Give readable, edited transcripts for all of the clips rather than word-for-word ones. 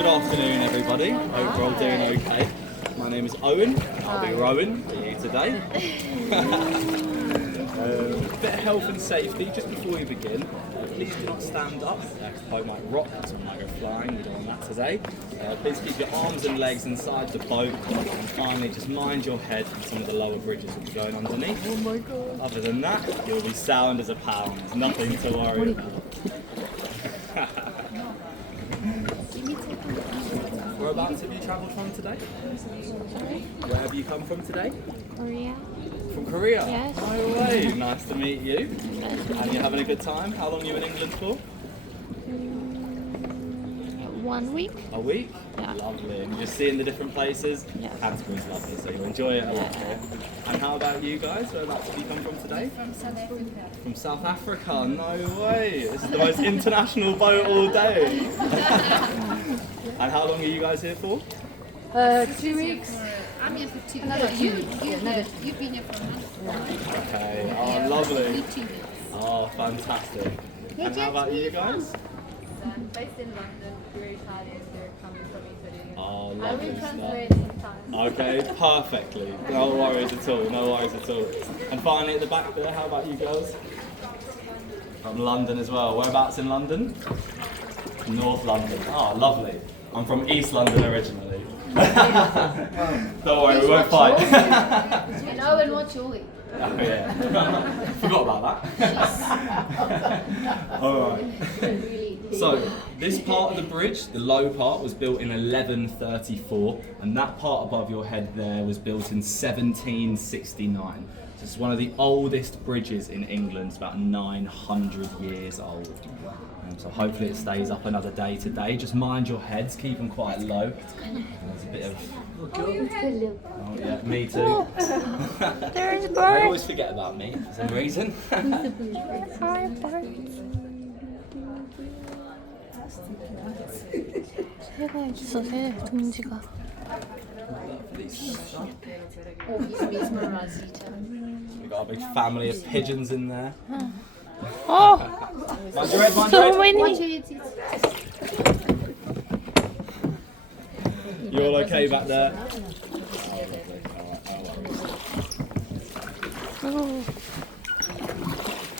Good afternoon, everybody. Hope you're all doing okay. My name is Owen. I'll be rowing for you today. A bit of health and safety just before we begin. Please do not stand up. The boat might rock, someone might go flying. We don't want that today. Please keep your arms and legs inside the boat. And finally, just mind your head and some of the lower bridges will be going underneath. Oh my god. Other than that, you'll be sound as a pound. Nothing to worry about. Whereabouts have you travelled from today? Where have you come from today? Korea. From Korea? Yes. No way. Nice to meet you. And you're having a good time? How long are you in England for? 1 week. A week? Yeah. Lovely. And you're just seeing the different places? Yeah. Canterbury's lovely, so you'll enjoy it a lot here. And how about you guys? Whereabouts have you come from today? From South Africa. From South Africa? No way. This is the most international boat all day. And how long are you guys here for? 2 weeks. I'm here for 2. Another 2 weeks. You've been here for a month. Okay. Oh, lovely. 2 weeks. Oh, fantastic. And how about you guys? Based in London, we're Italian, they're coming from Italy. Oh, I lovely will stuff. translate sometimes. Okay, perfectly. No worries at all, no worries at all. And finally at the back there, how about you girls? From London as well. Whereabouts in London? North London. Oh, lovely. I'm from East London originally. Don't worry, we won't fight. And Owen, what's your week? Oh yeah. Forgot about that. Alright. So, this part of the bridge, the low part, was built in 1134, and that part above your head there was built in 1769. So it's one of the oldest bridges in England. It's about 900 years old. So hopefully it stays up another day today. Just mind your heads, keep them quite low. There's a bit of... Oh yeah, me too. There's I birds. always forget about me for some reason. Hi, birds. 새가 있어, 새 둥지가. We got a big family of pigeons in there. Oh, Mind your head, mind your so head. many. You all okay back there? Oh.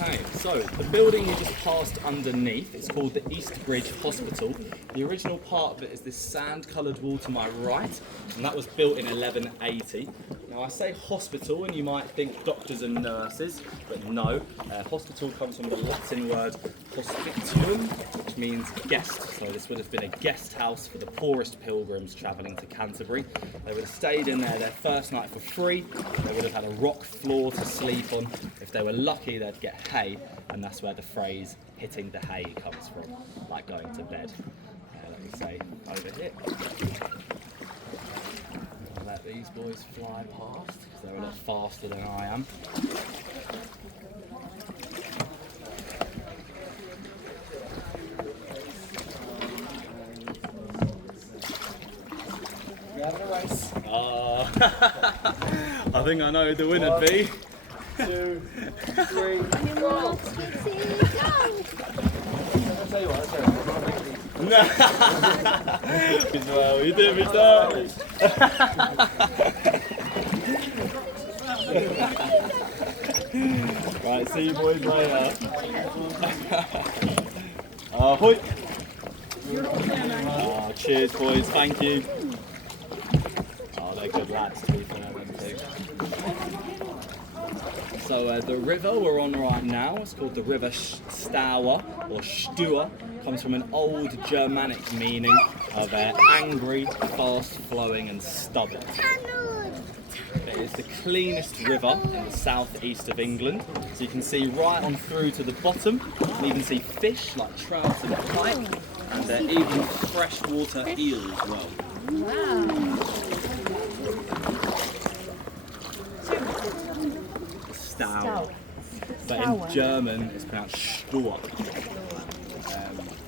Okay, so the building you just passed underneath, it's called the East Bridge Hospital. The original part of it is this sand-coloured wall to my right, and that was built in 1180. Now I say hospital and you might think doctors and nurses, but no. Hospital comes from the Latin word hospitium, which means guest. So this would have been a guest house for the poorest pilgrims travelling to Canterbury. They would have stayed in there their first night for free. They would have had a rock floor to sleep on. If they were lucky, they'd get hay, and that's where the phrase hitting the hay comes from, like going to bed. Let me say over here. I'll let these boys fly past because they're a lot faster than I am. We're having a race. I think I know who the winner'd be. 2, 3. Go. I'll tell you what, I'll tell you what. As well, you did me dirty. Right, see you boys later. Ahoy! Oh, cheers boys, thank you. Oh, they're good lads to be fair, them too. So the river we're on right now is called the River Stour or Stur. Comes from an old Germanic meaning of angry, fast-flowing and stubborn. It is the cleanest river in the southeast of England. So you can see right on through to the bottom. You can even see fish like trout and pike, and even freshwater eels as well. Stour. But in German it's pronounced Stur.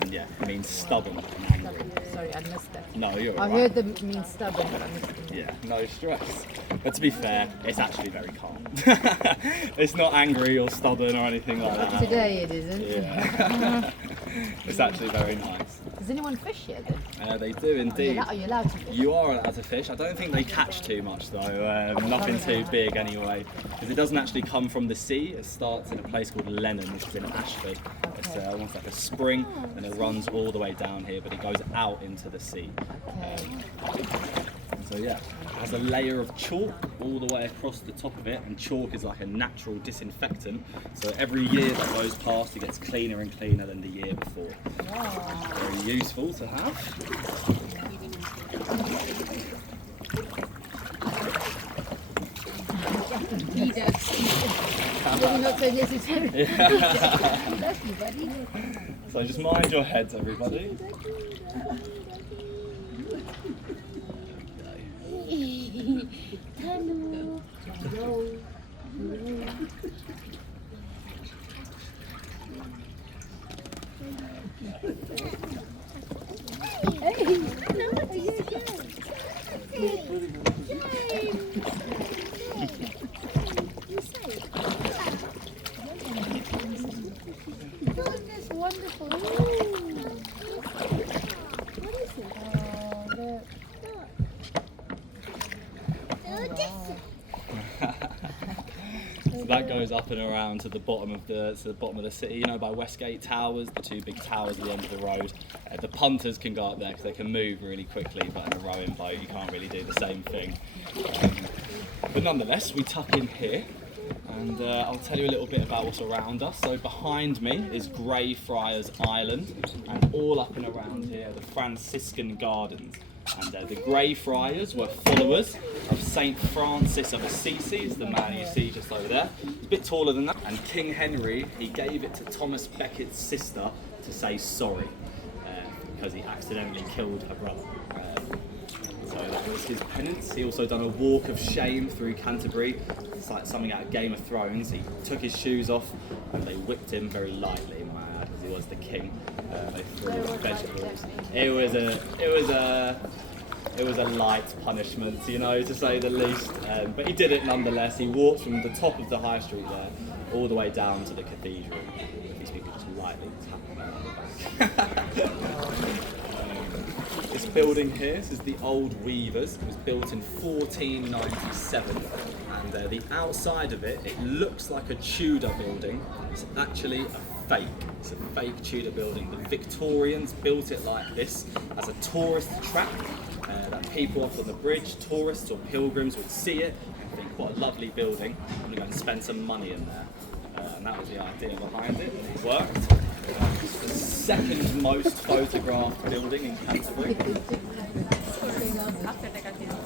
And yeah, it means stubborn and angry. Sorry, I missed that. No, you're I right. heard the mean stubborn, but I missed it. Yeah, no stress. But to be fair, it's actually very calm. It's not angry or stubborn or anything like that. Today it isn't. Yeah. It's actually very nice. Does anyone fish here then? They do indeed. Are you allowed to fish? You are allowed to fish. I don't think they catch too much though. Nothing too big anyway. Because it doesn't actually come from the sea. It starts in a place called Lennon, which is in Ashby. It's almost like a spring, and it runs all the way down here, but it goes out into the sea. So yeah, it has a layer of chalk all the way across the top of it, and chalk is like a natural disinfectant. So every year that goes past, it gets cleaner and cleaner than the year before. Very useful to have. Not so necessary. So just mind your heads, everybody. Goodness, wonderful. So that goes up and around to the bottom of the city. You know, by Westgate Towers, the two big towers at the end of the road. The punters can go up there because they can move really quickly, but in a rowing boat you can't really do the same thing. But nonetheless, we tuck in here, and I'll tell you a little bit about what's around us. So behind me is Greyfriars Island, and all up and around here are the Franciscan Gardens. And the Greyfriars were followers of Saint Francis of Assisi, the man you see just over there. He's a bit taller than that. And King Henry, he gave it to Thomas Becket's sister to say sorry, because he accidentally killed her brother. So that was his penance. He also done a walk of shame through Canterbury. It's like something out of Game of Thrones. He took his shoes off and they whipped him very lightly, might I add, because he was the king. They threw him vegetables. It was a light punishment, you know, to say the least. But he did it nonetheless. He walked from the top of the high street there all the way down to the cathedral. These people just lightly tap him on the back. This building here, this is the Old Weavers. It was built in 1497, and the outside of it, it looks like a Tudor building. It's actually a fake. It's a fake Tudor building. The Victorians built it like this as a tourist trap, that people off on the bridge, tourists or pilgrims would see it and think, what a lovely building, I'm going to go and spend some money in there. And that was the idea behind it, and it worked. It's the second most photographed building in Canterbury.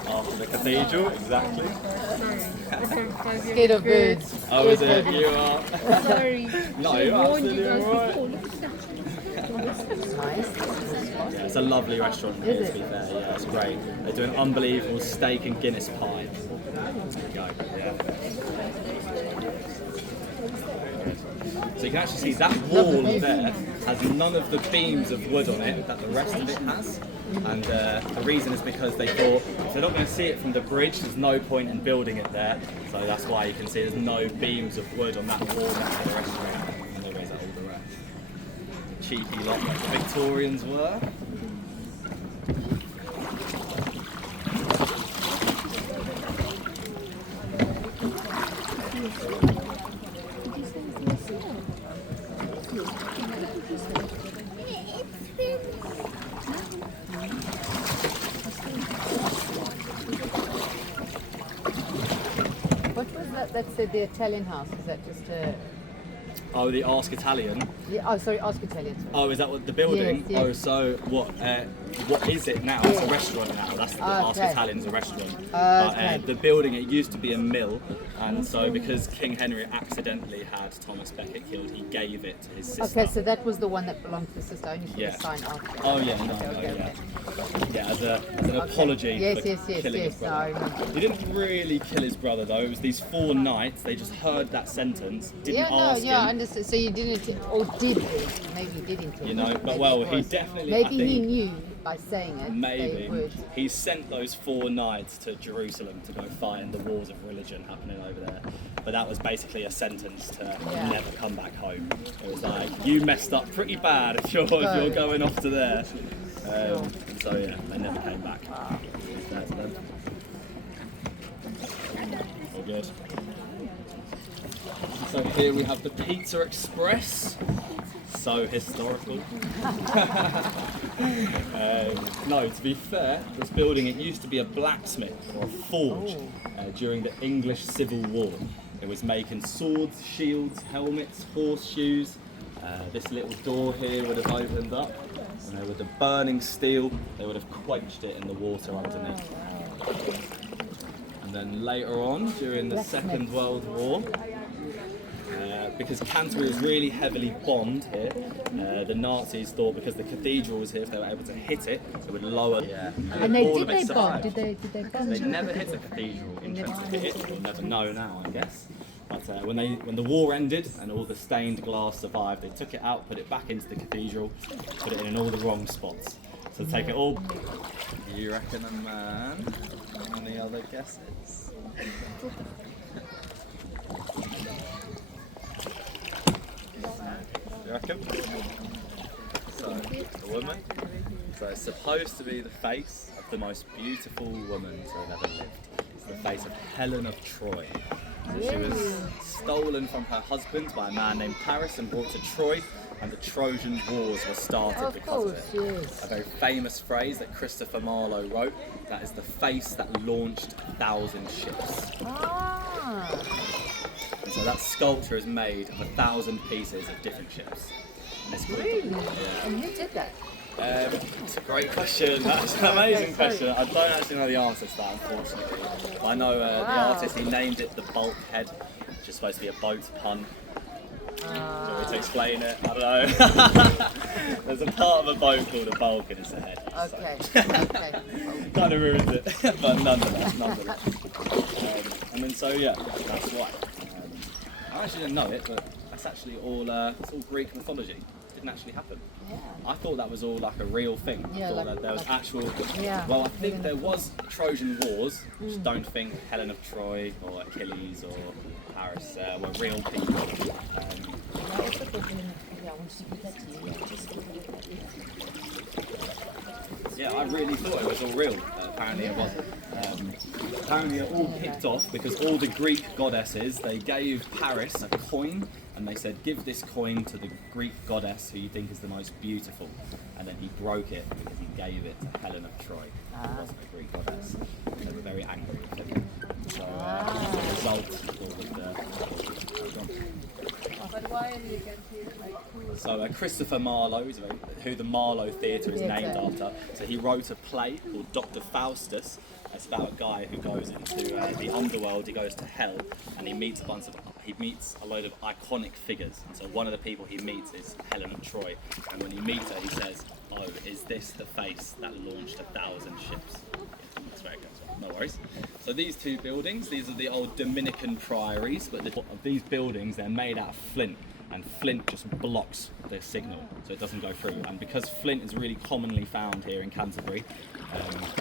After the cathedral, exactly. Scared of birds. Oh, is it? You are. Sorry. No, you're absolutely alright. Nice. Yeah, it's a lovely restaurant here, to be fair. Yeah, it's great. They do an unbelievable steak and Guinness pie. There you go. Yeah. So you can actually see that wall there has none of the beams of wood on it that the rest of it has. And the reason is because they thought if they're not going to see it from the bridge, there's no point in building it there. So that's why you can see there's no beams of wood on that wall next to the restaurant. And there is all the rest. Cheeky lot like the Victorians were. What was that? That's the Italian house. Is that just a? Oh, the Ask Italian. Yeah, oh, sorry, ask Italian. Sorry. Oh, is that what the building? Yes, yes. Oh, so what is it now? It's a restaurant now. That's the Ask Okay. Italian's a restaurant. Okay. The building, it used to be a mill, and so because King Henry accidentally had Thomas Becket killed, he gave it to his sister. Okay, so that was the one that belonged to the sister. I only saw Yeah. the sign after. Oh yeah, no, Okay. yeah, as an apology Yes, for yes, yes, killing yes. his brother. I remember. He didn't really kill his brother though. It was these 4 knights. They just heard that sentence, didn't Yeah, no, ask yeah, I him, just so you didn't, or did he? Maybe you did intend. You know, but Maybe well, it he was. definitely. I Maybe he think, knew by saying it. Maybe They would. he sent those 4 knights to Jerusalem to go fight in the wars of religion happening over there. But that was basically a sentence to Yeah. never come back home. It was like, you messed up pretty bad if you're going off to there. And so yeah, they never came back. That's them. All good. So here we have the Pizza Express. So historical. No, to be fair, this building, it used to be a blacksmith or a forge during the English Civil War. It was making swords, shields, helmets, horseshoes. This little door here would have opened up, and with the burning steel, they would have quenched it in the water underneath. And then later on, during the Second World War, because Canterbury was really heavily bombed here, the Nazis thought because the cathedral was here, if they were able to hit it, it would lower. Yeah. And they all did of it they bomb? survived. Did they bomb? They never hit the cathedral. Interesting. We'll never know now, I guess. But when the war ended and all the stained glass survived, they took it out, put it back into the cathedral, put it in all the wrong spots. So take it all. You reckon a man? Any other guesses? You reckon? So, a woman. So it's supposed to be the face of the most beautiful woman to have ever lived. It's the face of Helen of Troy. So she was stolen from her husband by a man named Paris and brought to Troy, and the Trojan Wars were started because of it. Yes. A very famous phrase that Christopher Marlowe wrote, that is the face that launched 1,000 ships. Ah. And so that sculpture is made of 1,000 pieces of different ships. And it's called, Really? yeah. And who did that? It's a great question. That's an amazing question. I don't actually know the answer to that, unfortunately. But I know the artist, he named it the Bulkhead, which is supposed to be a boat pun. Do you want me to explain it? I don't know. There's a part of a boat called a bulk and it's a head. Okay. Okay. Kind of ruins it, but nonetheless. And then so yeah, that's why. I actually didn't know it, but that's actually all. It's all Greek mythology. It didn't actually happen. Yeah. I thought that was all like a real thing. Yeah, I thought like- that there was like- actual. Yeah. Well, I think there was Trojan Wars. Just don't think Helen of Troy or Achilles or Paris were real people. Yeah, I really thought it was all real. Apparently it wasn't. Apparently it all kicked off because all the Greek goddesses, they gave Paris a coin and they said, give this coin to the Greek goddess who you think is the most beautiful. And then he broke it because he gave it to Helen of Troy, who wasn't a Greek goddess. They were very angry with him. So the result was But why did you get here? Like, who? So Christopher Marlowe, who the Marlowe Theatre is named after. So he wrote a play called Dr. Faustus. It's about a guy who goes into the underworld. He goes to hell, and he meets a load of iconic figures. And so one of the people he meets is Helen of Troy. And when he meets her, he says, "Oh, is this the face that launched 1,000 ships?" That's where it comes from. No worries. So these two buildings, these are the old Dominican priories, but these buildings, they're made out of flint. And flint just blocks the signal, so it doesn't go through. And because flint is really commonly found here in Canterbury,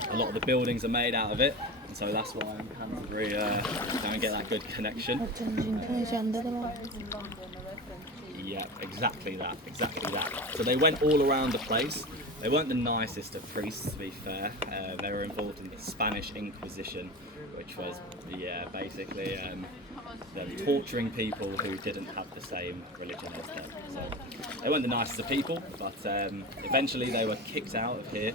a lot of the buildings are made out of it, and so that's why in Canterbury don't get that good connection. 인터넷이 안 되더라. Yeah, exactly that. So they went all around the place. They weren't the nicest of priests, to be fair. They were involved in the Spanish Inquisition, which was basically them torturing people who didn't have the same religion as them. So they weren't the nicest of people, but eventually they were kicked out of here.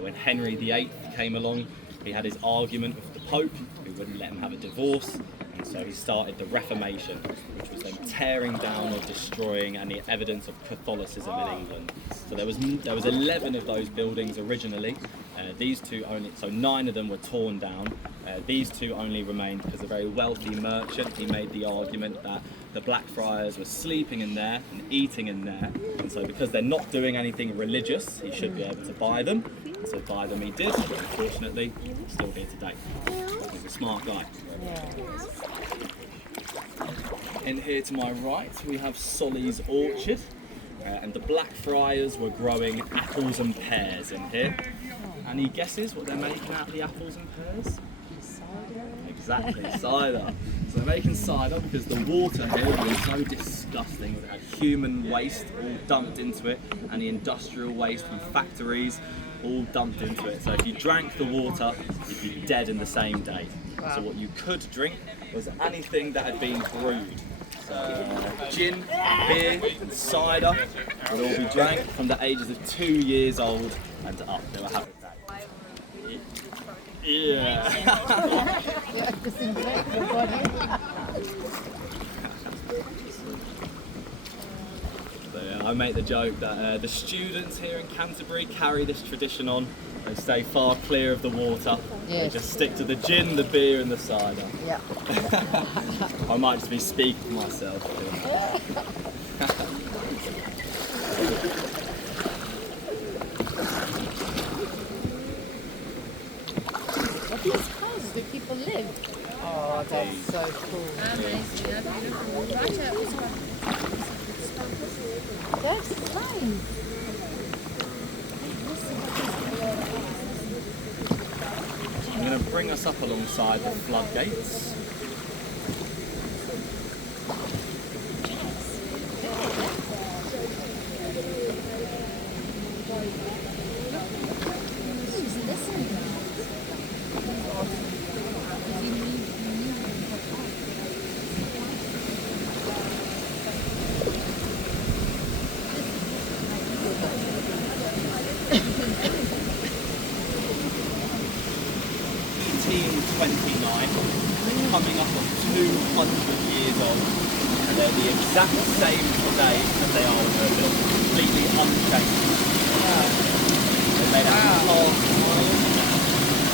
When Henry VIII came along, he had his argument with the Pope, who wouldn't let him have a divorce, and so he started the Reformation, which was them tearing down or destroying any evidence of Catholicism in England. So there was 11 of those buildings originally. These two only, so 9 of them were torn down. These two only remained because a very wealthy merchant, he made the argument that the Blackfriars were sleeping in there and eating in there, and so because they're not doing anything religious, he should be able to buy them. And so buy them he did. Unfortunately, he's still here today. He's a smart guy. In here to my right, we have Solly's orchard, and the Blackfriars were growing apples and pears in here. Any guesses what they're making out of the apples and pears? Exactly, cider. So they're making cider because the water here was so disgusting. It had human waste all dumped into it, and the industrial waste from factories all dumped into it. So if you drank the water, you'd be dead in the same day. So what you could drink was anything that had been brewed. So gin, beer and cider would all be drank from the ages of 2 years old and up. They were having that. Yeah. Yeah, disinfect your body. So, I make the joke that the students here in Canterbury carry this tradition on. They stay far clear of the water. Yes. They just stick to the gin, the beer and the cider. Yeah. I might just be speaking for myself. Are these houses where people live? Oh, that's so cool. Amazing, they're beautiful. Right at this one. That's nice. I'm going to bring us up alongside the floodgates. Coming up on 200 years old, and they're the exact same today as they are when they were built, completely unchanged. They're made out of cast iron.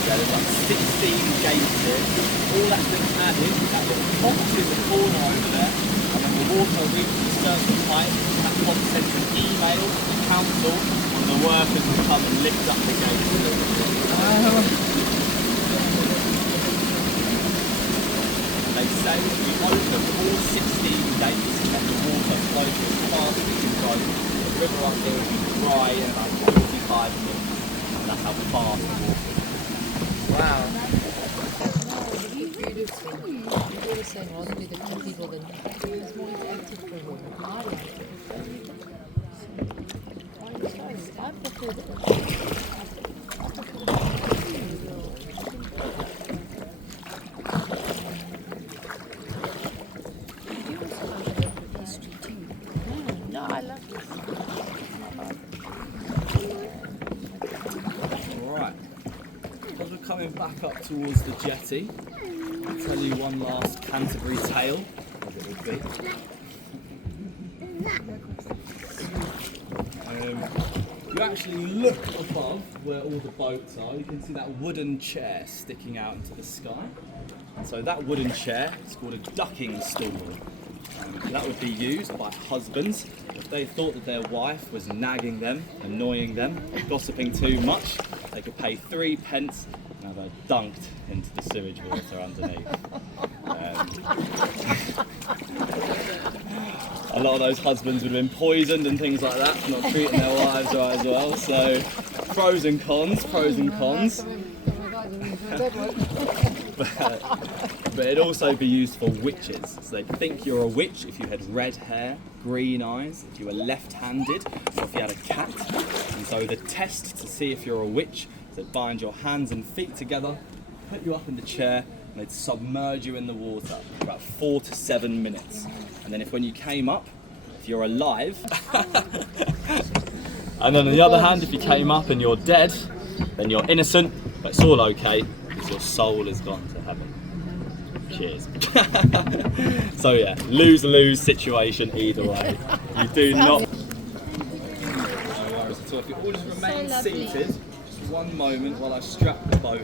Yeah, there's like 16 gates here. All that's been added, that little box in the corner over there, and when the water reaches a certain height, that box sends an email to the council, and the workers will come and lift up the gates a little bit. They say if we open all 16 gates and let the water flow as fast as it can go, the river up here will be dry in about 45 minutes. And that's how fast the water is. Wow. You were saying honestly that some people that it's more effective for women. I like it. I prefer that. No, I love this. Alright, as we're coming back up towards the jetty, I'll tell you one last Canterbury tale, as it would be. You actually look above where all the boats are, you can see that wooden chair sticking out into the sky. So that wooden chair is called a ducking stool. That would be used by husbands if they thought that their wife was nagging them, annoying them, gossiping too much. They could pay 3 pence and have her dunked into the sewage water underneath. A lot of those husbands would have been poisoned and things like that for not treating their wives right as well. So pros and cons, pros and cons. But it'd also be used for witches. So they'd think you're a witch if you had red hair, green eyes, if you were left-handed, or if you had a cat. And so the test to see if you're a witch is they'd bind your hands and feet together, put you up in the chair, and they'd submerge you in the water for about 4 to 7 minutes. And then when you came up, if you're alive, and then on the other hand, if you came up and you're dead, then you're innocent, but it's all okay because your soul has gone to heaven. Cheers. So yeah, lose-lose situation either way. You do not. No worries at all. If you all just remain seated, just one moment while I strap the boat